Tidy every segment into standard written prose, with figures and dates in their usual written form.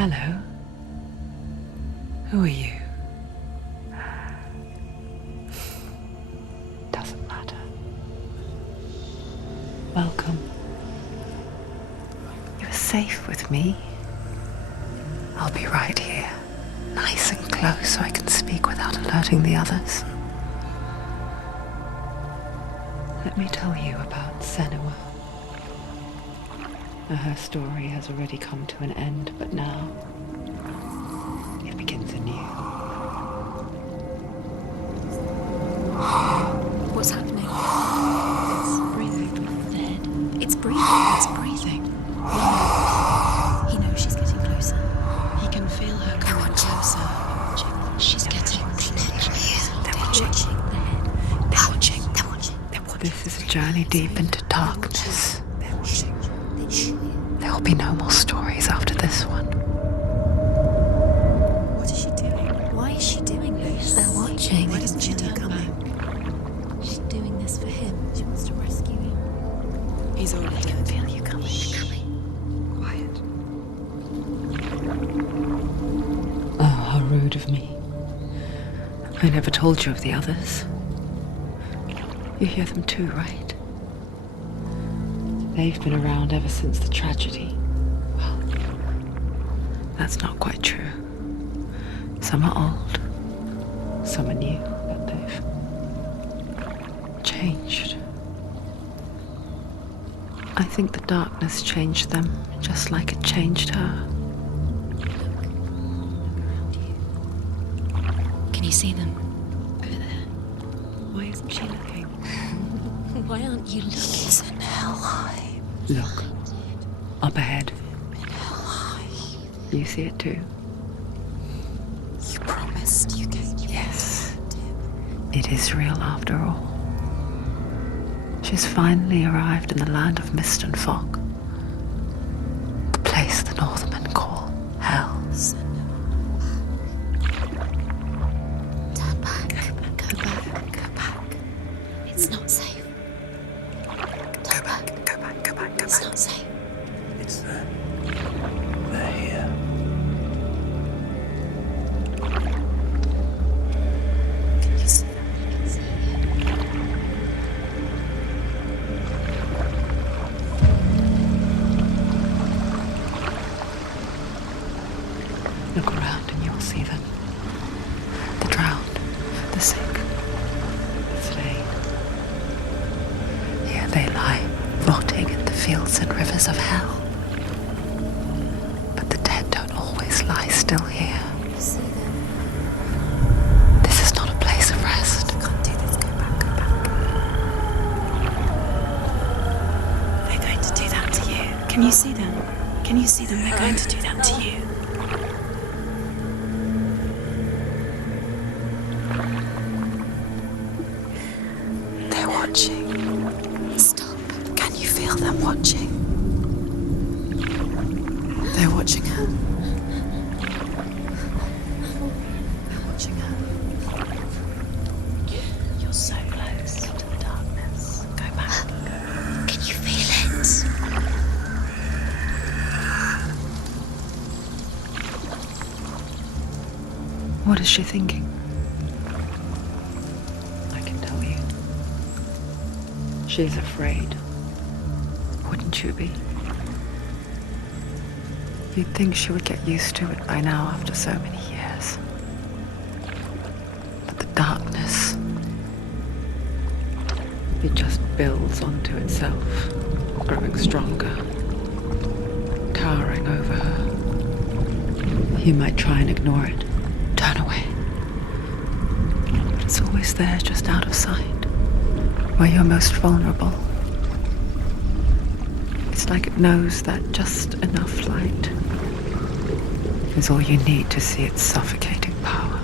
Hello. Who are you? Doesn't matter. Welcome. You're safe with me. I'll be right here, nice and close so I can speak without alerting the others. Let me tell you about Senua. Her story has already come to an end, but now it begins anew. What's happening? It's breathing. Dead. It's breathing. It's breathing. He knows she's getting closer. He can feel her coming closer. She's getting closer. They're watching. They're watching. They're watching. They're watching. This is a journey deep into darkness. They're watching. There will be no more stories after this one. What is she doing? Why is she doing this? They're watching. Why doesn't she turn back? She's doing this for him. She wants to rescue him. He's already dead. I can feel you coming. Quiet. Oh, how rude of me. I never told you of the others. You hear them too, right? They've been around ever since the tragedy. Well, that's not quite true. Some are old, some are new, but they've changed. I think the darkness changed them, just like it changed her. Can you see them? Over there. Why isn't she looking? Why aren't you looking? He's in Hellblade. Look, up ahead. In Hellblade. You see it too? You promised you gave you. Yes. It is real after all. She's finally arrived in the land of mist and fog. The place the Northmen call Hell. Turn back. Go back. Go back. It's not safe. Turn back. Go back. It's not safe. It's there. They're here. Can you see them? I can see you. Look around and you'll see them. The drowned, the sick, the slain. Here they lie, rotting in the fields and rivers of hell. But the dead don't always lie still here. You see them. This is not a place of rest. You can't do this. Go back. They're going to do that to you. Can you see them? Can you see them? They're going to do that to you. They're watching. Stop. Can you feel them watching? They're watching her. They're watching her. You're so close to the darkness. Go back. Can you feel it? What is she thinking? I can tell you. She's afraid. Wouldn't you be? You'd think she would get used to it by now after so many years. But the darkness, it just builds onto itself, growing stronger, towering over her. You might try and ignore it, turn away. But it's always there, just out of sight, where you're most vulnerable. It's like it knows that just enough light is all you need to see its suffocating power.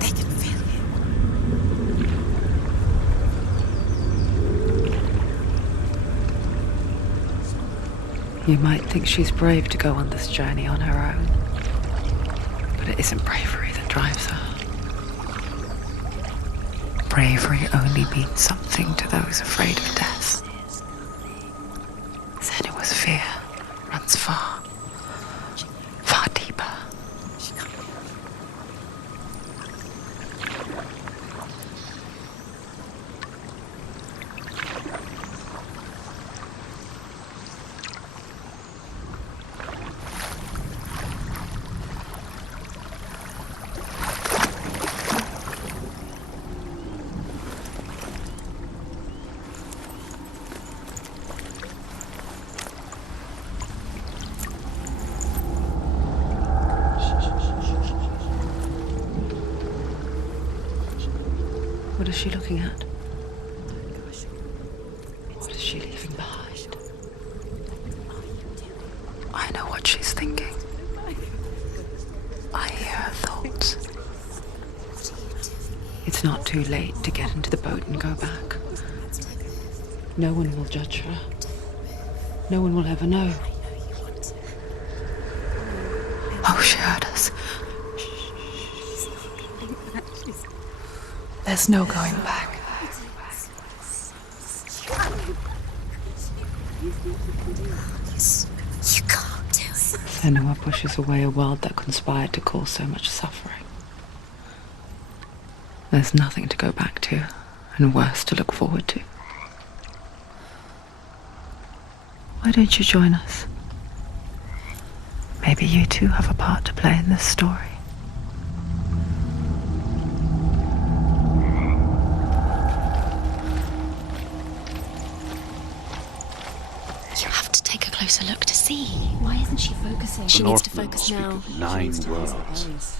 They can feel you. You might think she's brave to go on this journey on her own, but it isn't bravery that drives her. bravery only means something to those afraid of death. Senua's fear runs far, far deeper. What is she looking at? What is she leaving behind? I know what she's thinking. I hear her thoughts. It's not too late to get into the boat and go back. No one will judge her. No one will ever know. Oh, she heard us. There's no going back. You can't do it. Senua pushes away a world that conspired to cause so much suffering. There's nothing to go back to, and worse to look forward to. Why don't you join us? Maybe you too have a part to play in this story. You have to take a closer look to see. Why isn't she focusing? She needs to focus now. Speak of 9 worlds.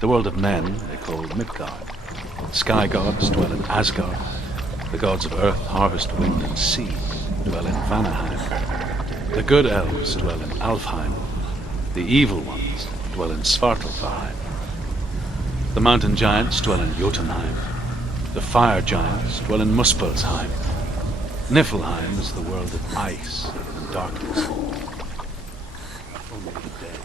The world of men they call Midgard. The sky gods dwell in Asgard. The gods of earth, harvest, wind, and sea dwell in Vanaheim. The good elves dwell in Alfheim. The evil ones dwell in Svartalfheim. The mountain giants dwell in Jotunheim. The fire giants dwell in Muspelheim. Niflheim is the world of ice and darkness. Only the dead.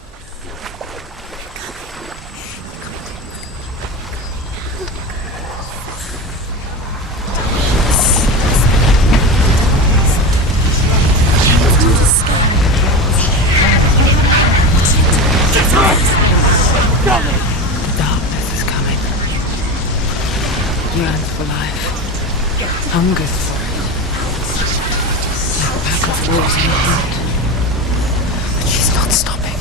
Darkness is coming. Yearns for life. Hungers for it. Like a pack of wolves in the heart. But she's not stopping.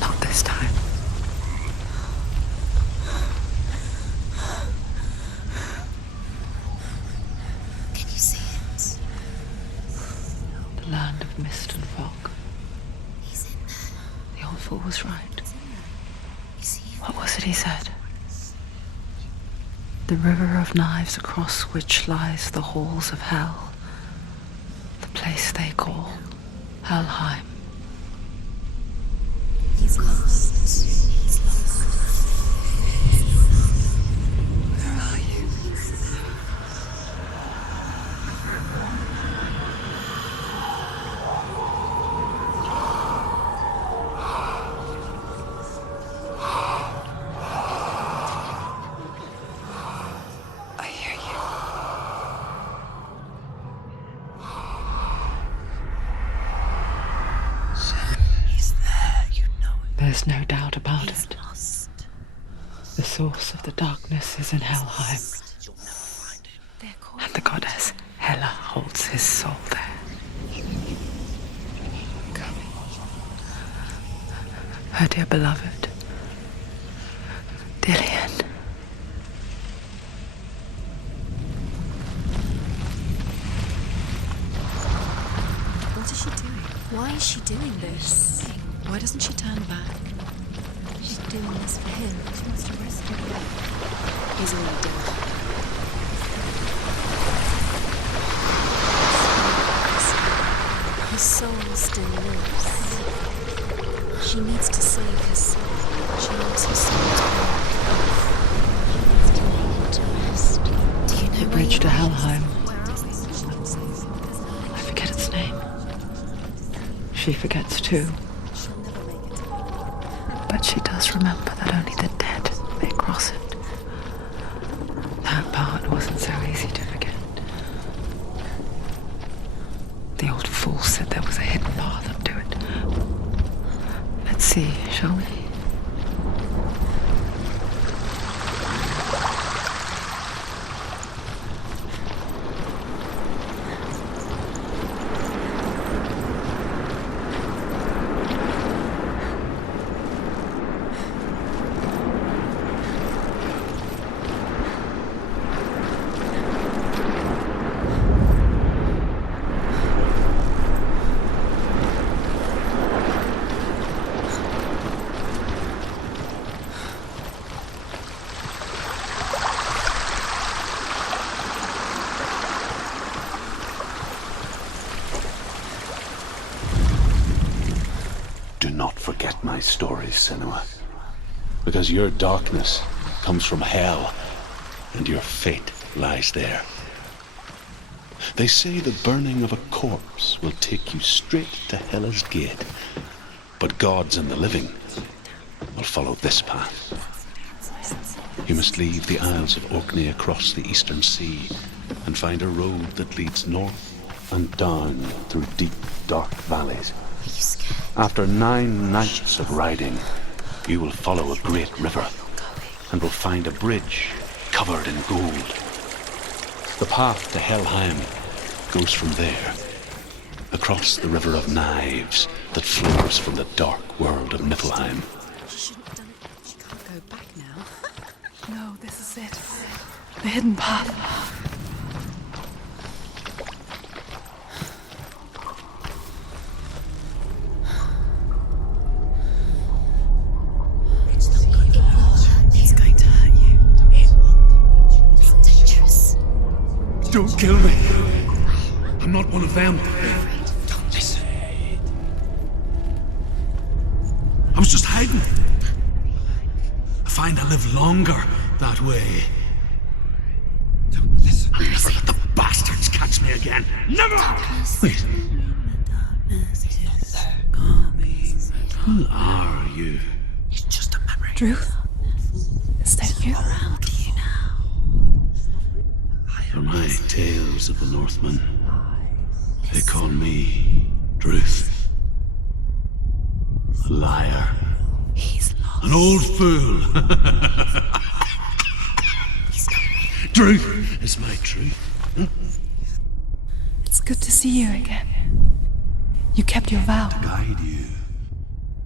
Not this time. Can you see it? The land of mist and fog. He's in there. The old fool was right. You see him? What was it he said? The river of knives across which lies the halls of hell. The place they call Helheim. He's lost. He's lost. Where are you? I hear you. He's there, you know it. There's no doubt about He's it. lost. The source of the darkness is in Helheim, You'll never find him. They're calling. and the goddess Hela holds his soul there. Her dear beloved, Dillian. What is she doing? Why is she doing this? Why doesn't she turn back? She's doing this for him. She wants to rescue him. He's already dead. His soul still lives. She needs to save his soul. She wants his soul to be. She needs to lay him to rest. Do you know The where bridge you to are? Helheim. Where are we? I forget its name. She forgets too. She'll never But she does remember that only the dead may cross it. That part wasn't so easy to forget. The old fool said there was a hidden path up to it. Let's see, shall we? Do not forget my stories, Senua, because your darkness comes from hell, and your fate lies there. They say the burning of a corpse will take you straight to Hela's gate, but gods and the living will follow this path. You must leave the Isles of Orkney across the eastern sea and find a road that leads north and down through deep, dark valleys. After 9 nights of riding, you will follow a great river and will find a bridge covered in gold. The path to Helheim goes from there, across the river of knives that flows from the dark world of Niflheim. She shouldn't have done it. She can't go back now. No, this is it. The hidden path. He's going to hurt you. It's dangerous. Don't kill me. I'm not one of them. Don't listen. I was just hiding. I find I live longer that way. Don't listen. Never let the bastards catch me again. Never! Wait. Who are you? It's just a memory. Druth? Is that you? Around you now. For my tales of the Northmen, they call me Druth. A liar. He's lost. An old fool. He's coming. Truth is my truth. It's good to see you again. You kept your vow. Guide you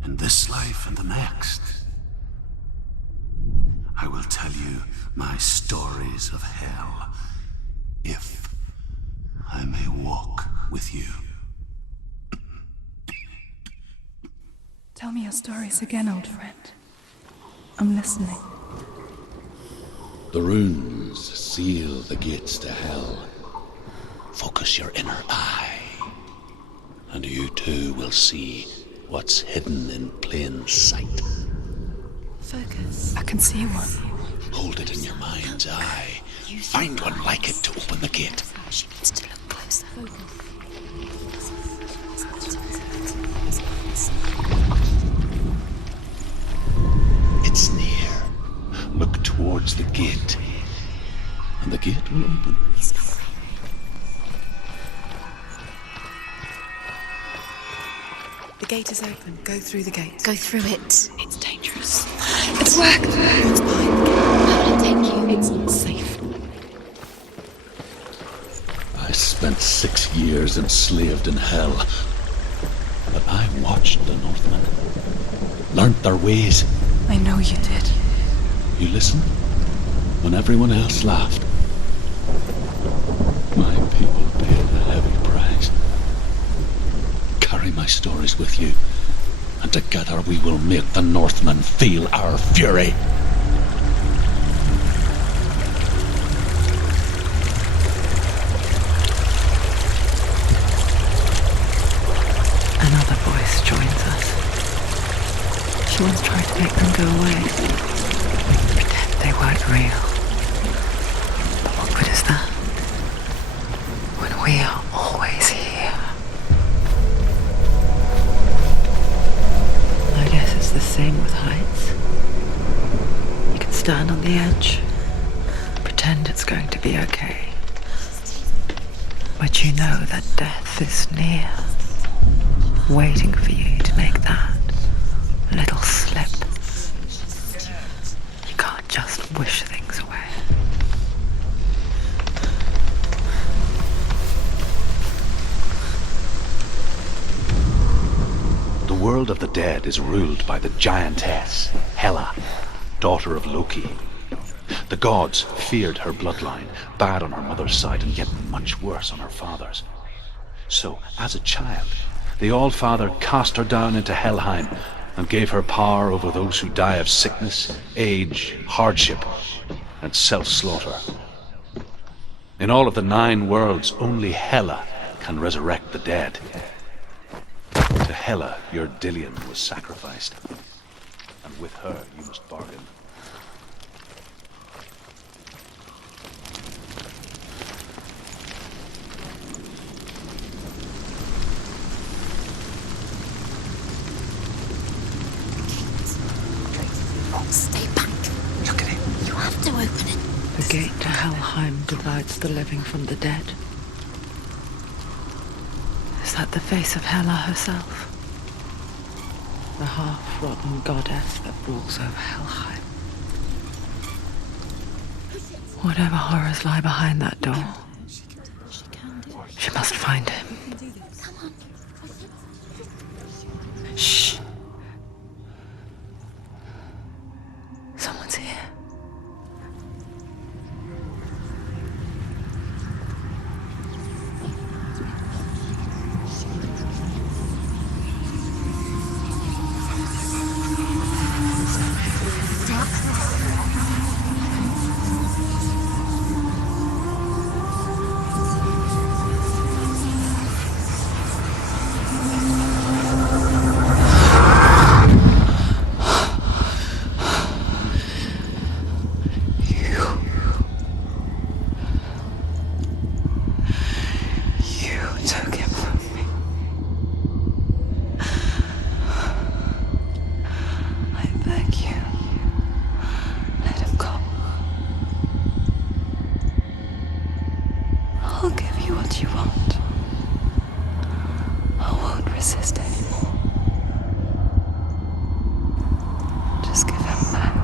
in this life and the next. I will tell you my stories of hell, if I may walk with you. Tell me your stories again, old friend. I'm listening. The runes seal the gates to hell. Focus your inner eye, and you too will see what's hidden in plain sight. Focus. I can see one. Hold it in your mind's eye. Find one like it to open the gate. She needs to look closer. It's near. Look towards the gate, and the gate will open. He's not. The gate is open. Go through the gate. Go through it. It's dangerous. It's worked. What's behind the gate? How did it take you? It's not safe. I spent 6 years enslaved in hell, but I watched the Northmen, learnt their ways. I know you did. You listened when everyone else laughed. My people paid a heavy price. Carry my stories with you, and together we will make the Northmen feel our fury. Another voice joins us. She once tried to make them go away. Pretend they weren't real. But what good is that? When we are always here. I guess it's the same with hiding. stand on the edge, pretend it's going to be okay. But you know that death is near, waiting for you to make that little slip. You can't just wish things away. The world of the dead is ruled by the giantess, Hela, daughter of Loki. The gods feared her bloodline, bad on her mother's side and yet much worse on her father's. So, as a child, the All-Father cast her down into Helheim and gave her power over those who die of sickness, age, hardship, and self-slaughter. In all of the 9 worlds, only Hela can resurrect the dead. To Hela, your Dillion was sacrificed, and with her you must bargain. Stay back. Look at it. You have to open it. The gate to Helheim divides the living from the dead. Is that the face of Hela herself? The half-rotten goddess that rules over Helheim. Whatever horrors lie behind that door, she must find him. Shh. Someone's here. I'll give you what you want. I won't resist anymore. Just give him back.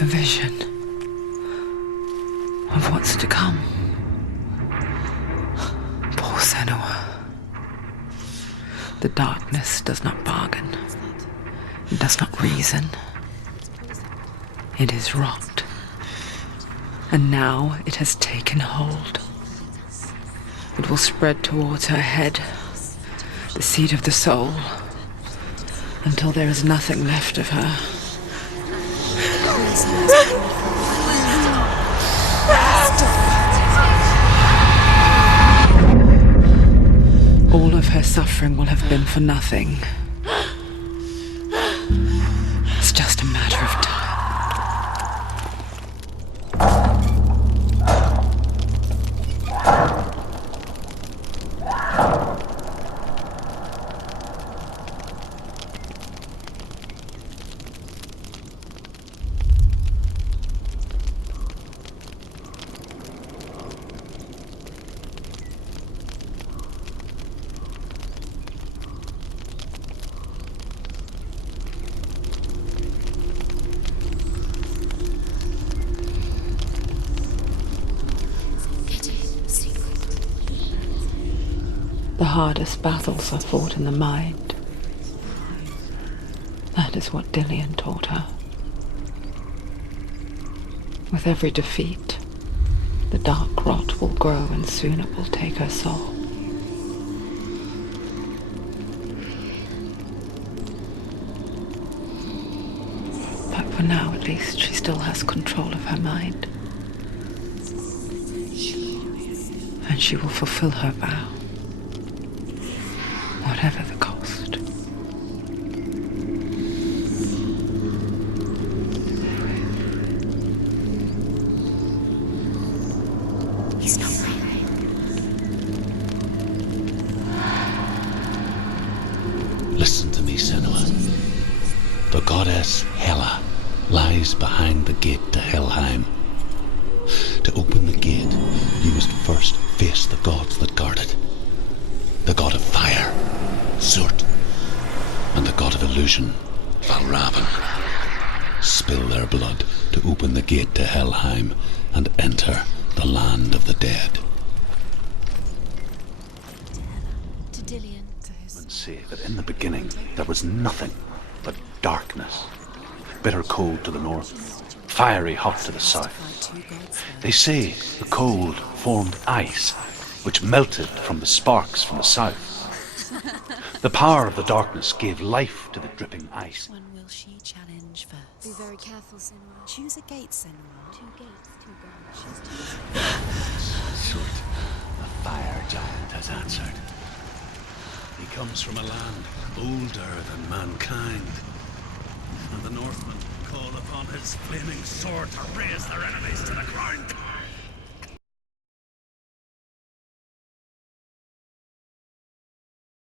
A vision of what's to come. Poor Senua. The darkness does not bargain. It does not reason. It is wrought. And now it has taken hold. It will spread towards her head, the seat of the soul, until there is nothing left of her. All of her suffering will have been for nothing. It's just a matter of time. The hardest battles are fought in the mind. That is what Dillian taught her. With every defeat, the dark rot will grow and soon it will take her soul. But for now, at least, she still has control of her mind. And she will fulfill her vow. Whatever the cost. He's not breathing. Listen to me, Senua. The goddess Hela lies behind the gate to Helheim. To open the gate, you must first face the gods that guard it. The god of fire, Surt, and the god of illusion, Valravan. Spill their blood to open the gate to Helheim and enter the land of the dead. To Dillian. And say that in the beginning there was nothing but darkness. Bitter cold to the north, fiery hot to the south. They say the cold formed ice, which melted from the sparks from the south. The power of the darkness gave life to the dripping ice. Which one will she challenge first? Be very careful, Senua. Choose a gate, Senua. 2 gates, 2 guards. Surt, the fire giant, has answered. He comes from a land older than mankind, and the Northmen call upon his flaming sword to raise their enemies to the ground.